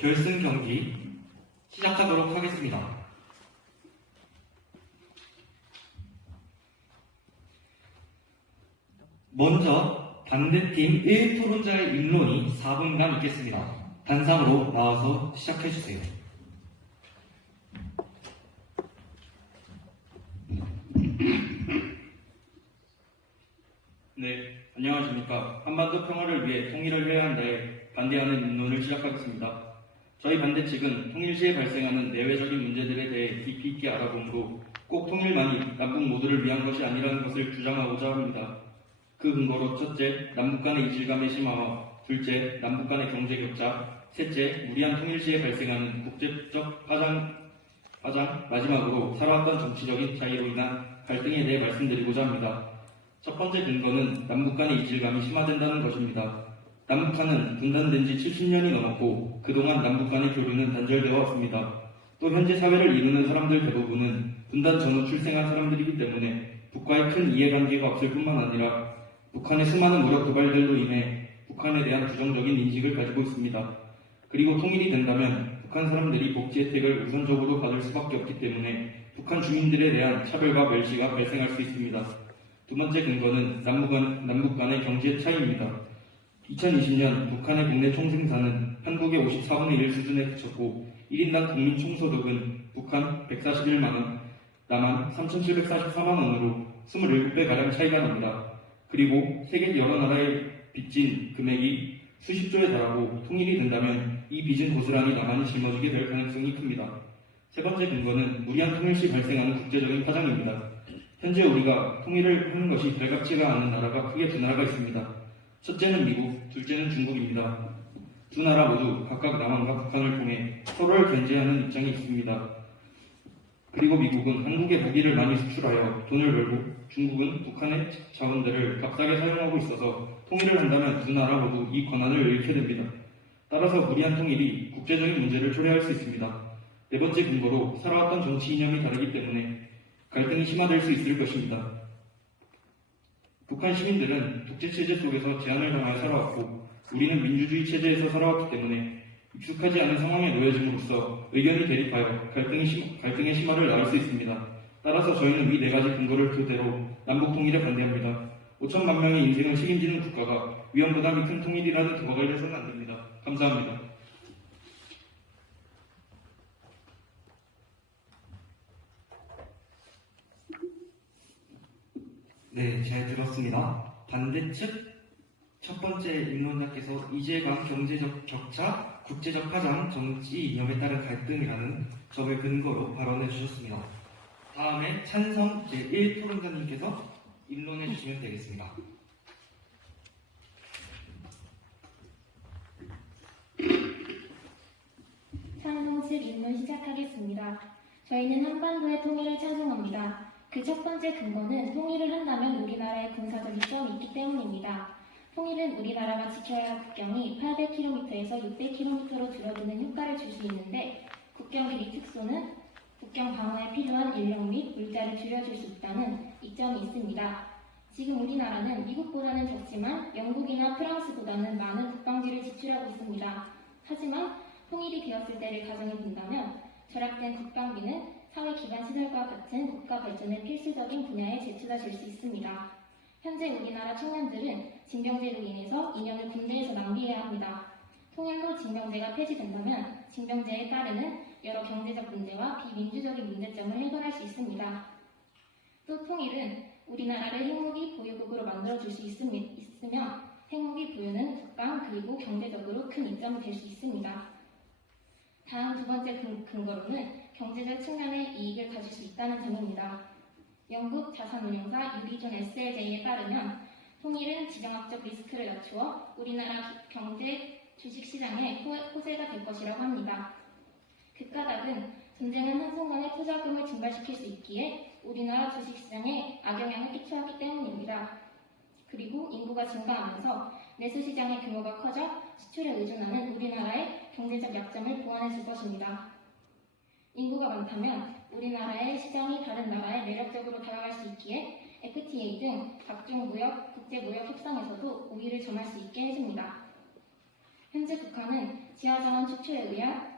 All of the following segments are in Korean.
결승 경기 시작하도록 하겠습니다. 먼저 반대팀 1토론자의 입론이 4분간 있겠습니다. 단상으로 나와서 시작해주세요. 네, 안녕하십니까. 한반도 평화를 위해 통일을 해야 한다에 반대하는 입론을 시작하겠습니다. 저희 반대 측은 통일 시에 발생하는 내외적인 문제들에 대해 깊이 있게 알아보므로 꼭 통일만이 남북 모두를 위한 것이 아니라는 것을 주장하고자 합니다. 그 근거로 첫째, 남북 간의 이질감의 심화와 둘째, 남북 간의 경제 격차, 셋째, 무리한 통일 시에 발생하는 국제적 파장, 마지막으로 살아왔던 정치적인 차이로 인한 갈등에 대해 말씀드리고자 합니다. 첫 번째 근거는 남북 간의 이질감이 심화된다는 것입니다. 남북한은 분단된 지 70년이 넘었고 그동안 남북 간의 교류는 단절되어 왔습니다. 또 현재 사회를 이루는 사람들 대부분은 분단 전후 출생한 사람들이기 때문에 북과의 큰 이해관계가 없을 뿐만 아니라 북한의 수많은 무력 도발들로 인해 북한에 대한 부정적인 인식을 가지고 있습니다. 그리고 통일이 된다면 북한 사람들이 복지 혜택을 우선적으로 받을 수밖에 없기 때문에 북한 주민들에 대한 차별과 멸시가 발생할 수 있습니다. 두 번째 근거는 남북 간의 경제 차이입니다. 2020년 북한의 국내 총생산은 한국의 54분의 1 수준에 그쳤고 1인당 국민 총소득은 북한 141만원, 남한 3,744만원으로 27배가량 차이가 납니다. 그리고 세계 여러 나라에 빚진 금액이 수십조에 달하고 통일이 된다면 이 빚은 고스란히 남한이 짊어지게 될 가능성이 큽니다. 세 번째 근거는 무리한 통일 시 발생하는 국제적인 파장입니다. 현재 우리가 통일을 하는 것이 발각지가 않은 나라가 크게 두 나라가 있습니다. 첫째는 미국, 둘째는 중국입니다. 두 나라 모두 각각 남한과 북한을 통해 서로를 견제하는 입장이 있습니다. 그리고 미국은 한국에 무기를 많이 수출하여 돈을 벌고 중국은 북한의 자원들을 값싸게 사용하고 있어서 통일을 한다면 두 나라 모두 이 권한을 잃게 됩니다. 따라서 무리한 통일이 국제적인 문제를 초래할 수 있습니다. 네 번째 근거로 살아왔던 정치 이념이 다르기 때문에 갈등이 심화될 수 있을 것입니다. 북한 시민들은 독재체제 속에서 제한을 당하여 살아왔고 우리는 민주주의 체제에서 살아왔기 때문에 익숙하지 않은 상황에 놓여짐으로써 의견이 대립하여 갈등의 심화를 낳을 수 있습니다. 따라서 저희는 위 네 가지 근거를 토대로 남북 통일에 반대합니다. 5천만 명의 인생을 책임지는 국가가 위험 부담이 큰 통일이라는 도박을 해서는 안 됩니다. 감사합니다. 네, 잘 들었습니다. 반대측 첫 번째 입론자께서 이재강 경제적 격차, 국제적 파장, 정치 이념에 따른 갈등이라는 점을 근거로 발언해 주셨습니다. 다음에 찬성 제1토론자님께서 입론해 주시면 되겠습니다. 찬성 측 입론 시작하겠습니다. 저희는 한반도의 통일을 찬성합니다. 그 첫 번째 근거는 통일을 한다면 우리나라의 군사적 이점이 있기 때문입니다. 통일은 우리나라가 지켜야 할 국경이 800km에서 600km로 줄어드는 효과를 줄 수 있는데 국경 길이 축소는 국경 방어에 필요한 인력 및 물자를 줄여줄 수 있다는 이점이 있습니다. 지금 우리나라는 미국보다는 적지만 영국이나 프랑스보다는 많은 국방비를 지출하고 있습니다. 하지만 통일이 되었을 때를 가정해 본다면 절약된 국방비는 사회 기반 시설과 같은 국가 발전의 필수적인 분야에 제출하실 수 있습니다. 현재 우리나라 청년들은 징병제로 인해서 2년을 군대에서 낭비해야 합니다. 통일 후 징병제가 폐지된다면 징병제에 따르는 여러 경제적 문제와 비민주적인 문제점을 해결할 수 있습니다. 또 통일은 우리나라를 핵무기 보유국으로 만들어줄 수 있으며 핵무기 보유는 국방 그리고 경제적으로 큰 이점이 될 수 있습니다. 다음 두 번째 근거로는 경제적 측면의 이익을 가질 수 있다는 점입니다. 영국 자산운용사 유리존 SLJ에 따르면 통일은 지정학적 리스크를 낮추어 우리나라 경제 주식시장의 호재가 될 것이라고 합니다. 그 까닭은 전쟁은 한순간에 투자금을 증발시킬 수 있기에 우리나라 주식시장에 악영향을 끼쳐하기 때문입니다. 그리고 인구가 증가하면서 내수시장의 규모가 커져 수출에 의존하는 우리나라의 경제적 약점을 보완해 줄 것입니다. 인구가 많다면 우리나라의 시장이 다른 나라에 매력적으로 다가갈 수 있기에 FTA 등 각종 국제무역 협상에서도 우위를 점할 수 있게 해줍니다. 현재 북한은 지하자원 축출에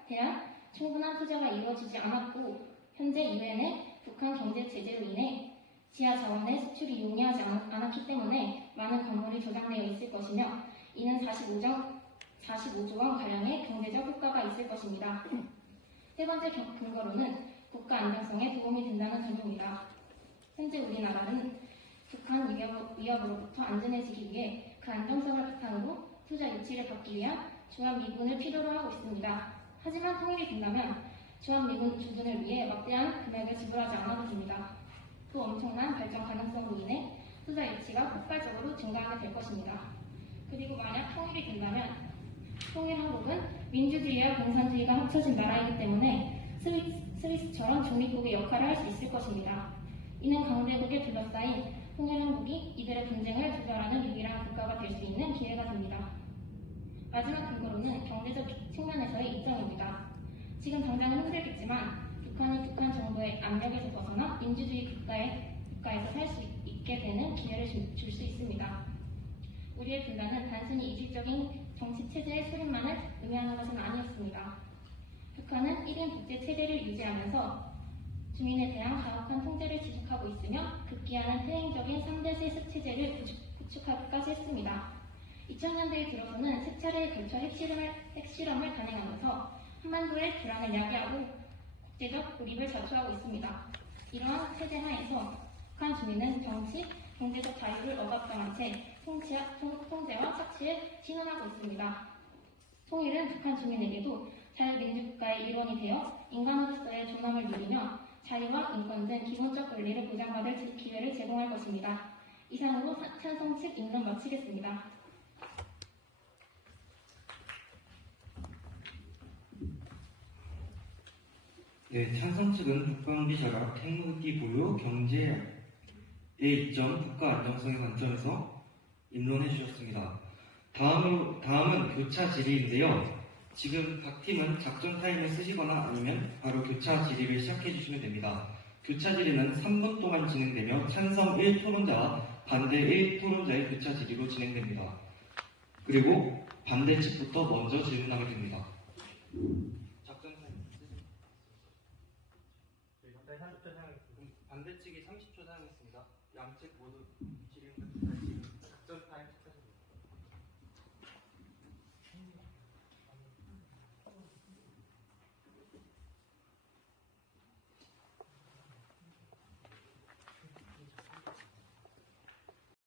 대한 충분한 투자가 이루어지지 않았고 현재 유엔의 북한 경제 제재로 인해 지하자원의 수출이 용이하지 않았기 때문에 많은 광물이 저장되어 있을 것이며 이는 45조 원 가량의 경제적 효과가 있을 것입니다. 세 번째 근거로는 국가 안정성에 도움이 된다는 점입니다. 현재 우리나라는 북한 위협으로부터 안전해지기 위해 그 안정성을 바탕으로 투자 유치를 받기 위한 주한미군을 필요로 하고 있습니다. 하지만 통일이 된다면 주한미군 주둔을 위해 막대한 금액을 지불하지 않아도 됩니다. 그 엄청난 발전 가능성으로 인해 투자 유치가 폭발적으로 증가하게 될 것입니다. 그리고 만약 통일이 된다면 통일한국은 민주주의와 공산주의가 합쳐진 나라이기 때문에 스위스처럼 중립국의 역할을 할 수 있을 것입니다. 이는 강대국에 둘러싸인 통일한국이 이들의 분쟁을 조절하는 유일한 국가가 될 수 있는 기회가 됩니다. 마지막 근거로는 경제적 측면에서의 입장입니다. 지금 당장은 힘들겠지만 북한이 북한 정부의 압력에서 벗어나 민주주의 국가에서 살 수 있게 되는 기회를 줄 수 있습니다. 우리의 분단은 단순히 이질적인 정치 체제의 수립만을 의미하는 것은 아니었습니다. 북한은 1인 독재 체제를 유지하면서 주민에 대한 가혹한 통제를 지속하고 있으며 급기야는 퇴행적인 3대 세습 체제를 구축하기까지 했습니다. 2000년대에 들어서는 세 차례에 걸쳐 핵실험을 단행하면서 한반도의 불안을 야기하고 국제적 고립을 자초하고 있습니다. 이러한 체제 하에서 북한 주민은 정치, 경제적 자유를 억압당한 채 통제와 착취에 신원하고 있습니다. 통일은 북한 주민에게도 자유민주국가의 일원이 되어 인간으로서의 존엄을 누리며 자유와 인권 등 기본적 권리를 보장받을 기회를 제공할 것입니다. 이상으로 찬성 측 인론 마치겠습니다. 네, 찬성 측은 북방비 절약, 핵무기 보유, 경제의 이점, 국가 안정성의 관점에서 입론해 주셨습니다. 다음은 교차 질의인데요. 지금 각 팀은 작전 타임을 쓰시거나 아니면 바로 교차 질의를 시작해 주시면 됩니다. 교차 질의는 3분 동안 진행되며 찬성 1토론자와 반대 1토론자의 교차 질의로 진행됩니다. 그리고 반대 측부터 먼저 질문하게 됩니다. 작전 타임 쓰시죠. 네, 간단히 30초 사용하겠습니다. 반대 측이 30초 사용했습니다. 양측 모두